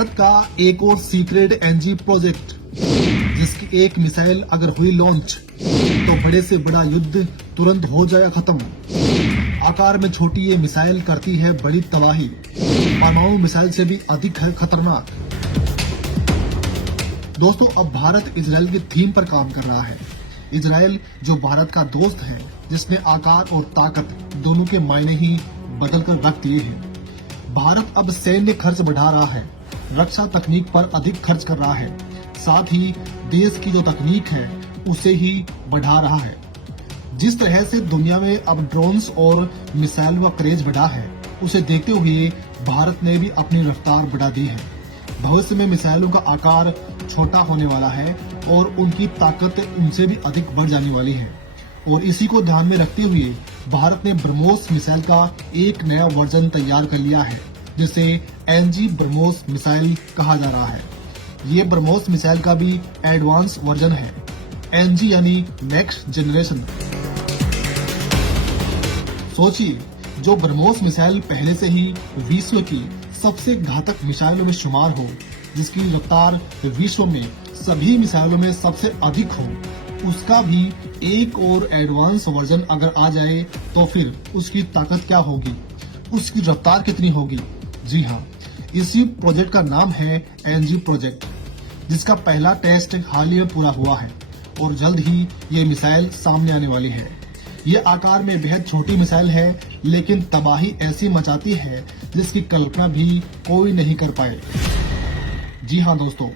भारत का एक और सीक्रेट एनजी प्रोजेक्ट, जिसकी एक मिसाइल अगर हुई लॉन्च तो बड़े से बड़ा युद्ध तुरंत हो जाएगा खत्म। आकार में छोटी ये मिसाइल करती है बड़ी तबाही, परमाणु मिसाइल से भी अधिक है खतरनाक। दोस्तों, अब भारत इजराइल की थीम पर काम कर रहा है। इजराइल जो भारत का दोस्त है, जिसने आकार और ताकत दोनों के मायने ही बदल कर रख दिए हैं। भारत अब सैन्य खर्च बढ़ा रहा है, रक्षा तकनीक पर अधिक खर्च कर रहा है, साथ ही देश की जो तकनीक है उसे ही बढ़ा रहा है। जिस तरह से दुनिया में अब ड्रोन्स और मिसाइल का क्रेज बढ़ा है, उसे देखते हुए भारत ने भी अपनी रफ्तार बढ़ा दी है। भविष्य में मिसाइलों का आकार छोटा होने वाला है और उनकी ताकत उनसे भी अधिक बढ़ जाने वाली है। और इसी को ध्यान में रखते हुए भारत ने ब्रह्मोस मिसाइल का एक नया वर्जन तैयार कर लिया है, जिसे एनजी ब्रह्मोस मिसाइल कहा जा रहा है। ये ब्रह्मोस मिसाइल का भी एडवांस वर्जन है, एनजी यानी नेक्स्ट जनरेशन। सोचिए, जो ब्रह्मोस मिसाइल पहले से ही विश्व की सबसे घातक मिसाइलों में शुमार हो, जिसकी रफ्तार विश्व में सभी मिसाइलों में सबसे अधिक हो, उसका भी एक और एडवांस वर्जन अगर आ जाए तो फिर उसकी ताकत क्या होगी, उसकी रफ्तार कितनी होगी। जी हाँ, इसी प्रोजेक्ट का नाम है एनजी प्रोजेक्ट, जिसका पहला टेस्ट हाल ही में पूरा हुआ है और जल्द ही ये मिसाइल सामने आने वाली है। ये आकार में बेहद छोटी मिसाइल है, लेकिन तबाही ऐसी मचाती है जिसकी कल्पना भी कोई नहीं कर पाए। जी हाँ दोस्तों,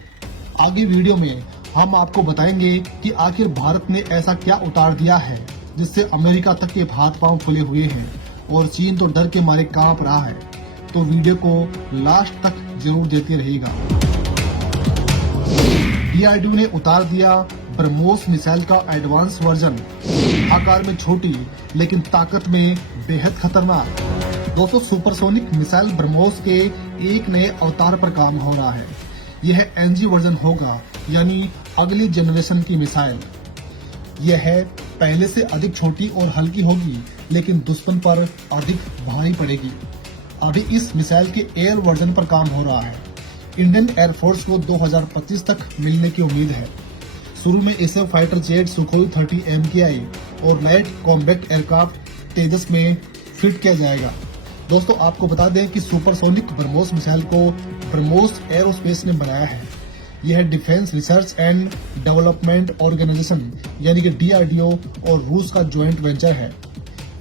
आगे वीडियो में हम आपको बताएंगे कि आखिर भारत ने ऐसा क्या उतार दिया है जिससे अमेरिका तक के हाथ पांव फुले हुए हैं और चीन तो डर के मारे कांप रहा है। तो वीडियो को लास्ट तक जरूर देखते रहिएगा। डीआरडीओ ने उतार दिया ब्रह्मोस मिसाइल का एडवांस वर्जन, आकार में छोटी लेकिन ताकत में बेहद खतरनाक। दोस्तों, सुपरसोनिक मिसाइल ब्रह्मोस के एक नए अवतार पर काम हो रहा है। यह एनजी वर्जन होगा, यानी अगली जनरेशन की मिसाइल। यह है पहले से अधिक छोटी और हल्की होगी, लेकिन दुश्मन पर अधिक भारी पड़ेगी। अभी इस मिसाइल के एयर वर्जन पर काम हो रहा है। इंडियन एयरफोर्स को 2025 तक मिलने की उम्मीद है। शुरू में इसे फाइटर जेट सुखोई 30 MKI और लाइट कॉम्बैक्ट एयरक्राफ्ट तेजस में फिट किया जाएगा। दोस्तों, आपको बता दें कि सुपरसोनिक ब्रह्मोस मिसाइल को ब्रह्मोस एरोस्पेस ने बनाया है। यह defence research and development organisation यानी कि डीआरडीओ और रूस का ज्वाइंट वेंचर है।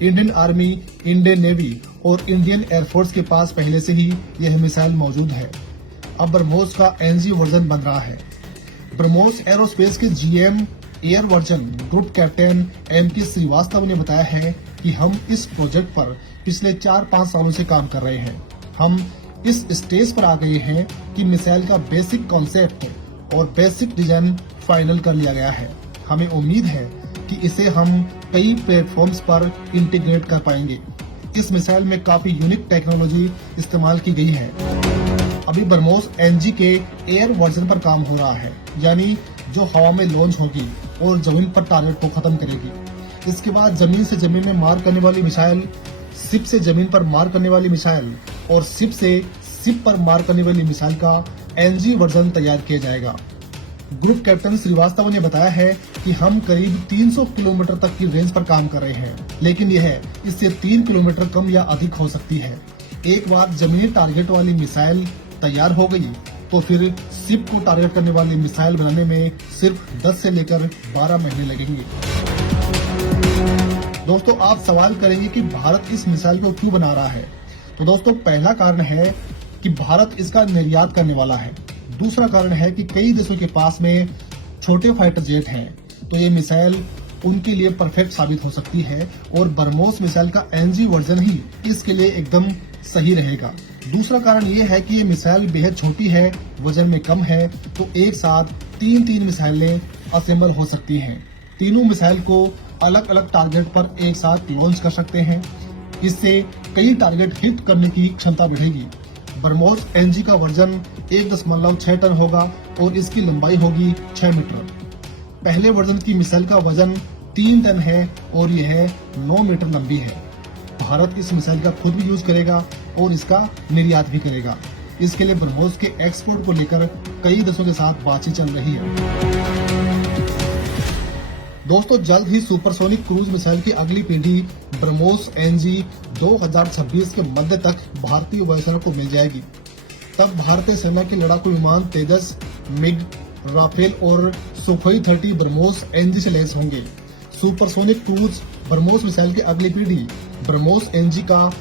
इंडियन आर्मी, इंडियन नेवी और इंडियन एयरफोर्स के पास पहले से ही यह मिसाइल मौजूद है। अब ब्रह्मोस का एनजी वर्जन बन रहा है। ब्रह्मोस एरोस्पेस के GM air version group captain MK Srivastava ने बताया है कि हम इस प्रोजेक्ट पर पिछले 4-5 सालों से काम कर रहे हैं। हम इस स्टेज पर आ गए हैं कि मिसाइल का बेसिक कॉन्सेप्ट और बेसिक डिजाइन फाइनल कर लिया गया है। हमें उम्मीद है कि इसे हम कई प्लेटफॉर्म्स पर इंटीग्रेट कर पाएंगे। इस मिसाइल में काफी यूनिक टेक्नोलॉजी इस्तेमाल की गई है। अभी ब्रह्मोस एनजी के एयर वर्जन पर काम हो रहा है, यानी जो हवा में लॉन्च होगी और जमीन पर टारगेट को खत्म करेगी। इसके बाद जमीन से जमीन में मार करने वाली मिसाइल, शिप से जमीन पर मार करने वाली मिसाइल और शिप से शिप पर मार करने वाली मिसाइल का एनजी वर्जन तैयार किया जाएगा। ग्रुप कैप्टन श्रीवास्तव ने बताया है कि हम करीब 300 किलोमीटर तक की रेंज पर काम कर रहे हैं, लेकिन यह इससे 3 किलोमीटर कम या अधिक हो सकती है। एक बार जमीनी टारगेट वाली मिसाइल तैयार हो गई तो फिर शिप को टारगेट करने वाली मिसाइल बनाने में सिर्फ 10 से लेकर 12 महीने लगेंगे। दोस्तों, आप सवाल करेंगे कि भारत इस मिसाइल को क्यों बना रहा है। तो दोस्तों, पहला कारण है कि भारत इसका निर्यात करने वाला है। दूसरा कारण है कि कई देशों के पास में छोटे फाइटर जेट हैं, तो ये मिसाइल उनके लिए परफेक्ट साबित हो सकती है और ब्रह्मोस मिसाइल का एनजी वर्जन ही इसके लिए एकदम सही रहेगा। दूसरा कारण ये है कि ये मिसाइल बेहद छोटी है, वजन में कम है, तो एक साथ 3 मिसाइलें असेंबल हो सकती हैं। तीनों मिसाइल को अलग अलग टारगेट पर एक साथ लॉन्च कर सकते हैं। इससे कई टारगेट हिट करने की क्षमता बढ़ेगी। ब्रह्मोस एनजी का वजन 1.6 टन होगा और इसकी लंबाई होगी 6 मीटर। पहले वर्जन की मिसाइल का वजन 3 टन है और यह 9 मीटर लंबी है। भारत इस मिसाइल का खुद भी यूज करेगा और इसका निर्यात भी करेगा। इसके लिए ब्रह्मोस के एक्सपोर्ट को लेकर कई देशों के साथ बातचीत चल रही है। दोस्तों, जल्द ही सुपरसोनिक क्रूज मिसाइल की अगली पीढ़ी ब्रह्मोस NG 2026 के मध्य तक भारतीय वायुसेना को मिल जाएगी। तब भारतीय सेना के लड़ाकू विमान तेजस, मिग, राफेल और सुखोई 30 ब्रह्मोस NG से लैस होंगे। सुपरसोनिक क्रूज ब्रह्मोस मिसाइल की अगली पीढ़ी ब्रह्मोस NG का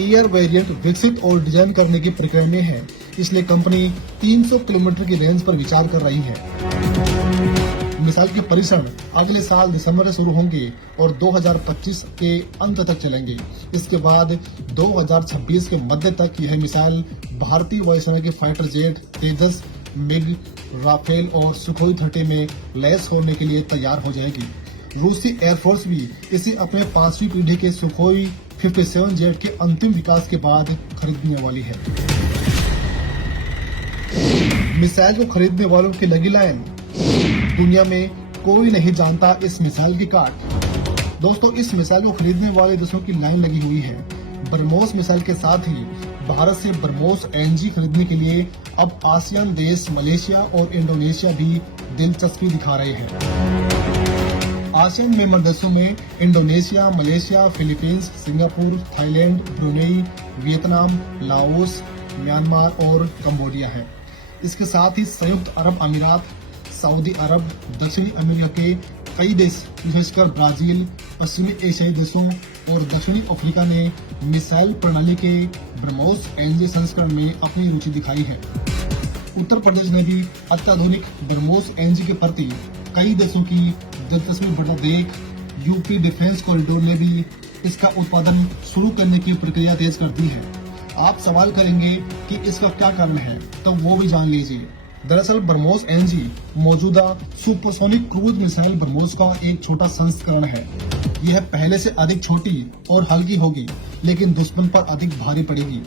एयर वेरिएंट विकसित और डिजाइन करने की प्रक्रिया में है, इसलिए कंपनी 300 किलोमीटर की रेंज पर विचार कर रही है। मिसाइल के परीक्षण अगले साल दिसंबर में शुरू होंगे और 2025 के अंत तक चलेंगे। इसके बाद 2026 के मध्य तक यह मिसाइल भारतीय वायुसेना के फाइटर जेट तेजस, मिग, राफेल और सुखोई 30 में लैस होने के लिए तैयार हो जाएगी। रूसी एयरफोर्स भी इसे अपने 5वीं पीढ़ी के सुखोई 57 जेट के अंतिम विकास के बाद खरीदने वाली है। मिसाइल को खरीदने वालों की लगी लाइन, दुनिया में कोई नहीं जानता इस मिसाइल की काट। दोस्तों, इस मिसाइल को खरीदने वाले देशों की लाइन लगी हुई है। ब्रह्मोस मिसाइल के साथ ही भारत से ब्रह्मोस NG खरीदने के लिए अब आसियान देश मलेशिया और इंडोनेशिया भी दिलचस्पी दिखा रहे हैं। आसियान मेंबर देशों में Indonesia, Malaysia, Philippines, Singapore, Thailand, Brunei, Vietnam, Laos, Myanmar और कंबोडिया है। इसके साथ ही संयुक्त अरब अमीरात, सऊदी अरब, दक्षिणी अमेरिका के कई देश विशेषकर ब्राजील, पश्चिमी एशियाई देशों और दक्षिणी अफ्रीका ने मिसाइल प्रणाली के ब्रह्मोस NG संस्करण में अपनी रुचि दिखाई है। उत्तर प्रदेश ने भी अत्याधुनिक ब्रह्मोस NG के प्रति कई देशों की दिलचस्पी बढ़ता देख यूपी डिफेंस कॉरिडोर ने भी इसका उत्पादन शुरू करने की प्रक्रिया तेज कर दी है। आप सवाल करेंगे कि इसका क्या कारण है, तो वो भी जान लीजिए। दरअसल ब्रह्मोस NG मौजूदा सुपरसोनिक क्रूज मिसाइल ब्रह्मोस का एक छोटा संस्करण है। यह पहले से अधिक छोटी और हल्की होगी, लेकिन दुश्मन पर अधिक भारी पड़ेगी।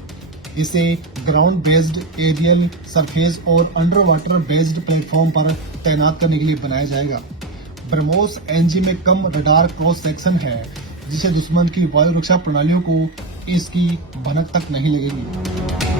इसे ग्राउंड बेस्ड, एरियल, सरफेस और अंडर वाटर बेस्ड प्लेटफॉर्म पर तैनात करने के लिए बनाया जाएगा। ब्रह्मोस NG में कम रडार क्रॉस सेक्शन है, जिसे दुश्मन की वायु रक्षा प्रणालियों को इसकी भनक तक नहीं लगेगी।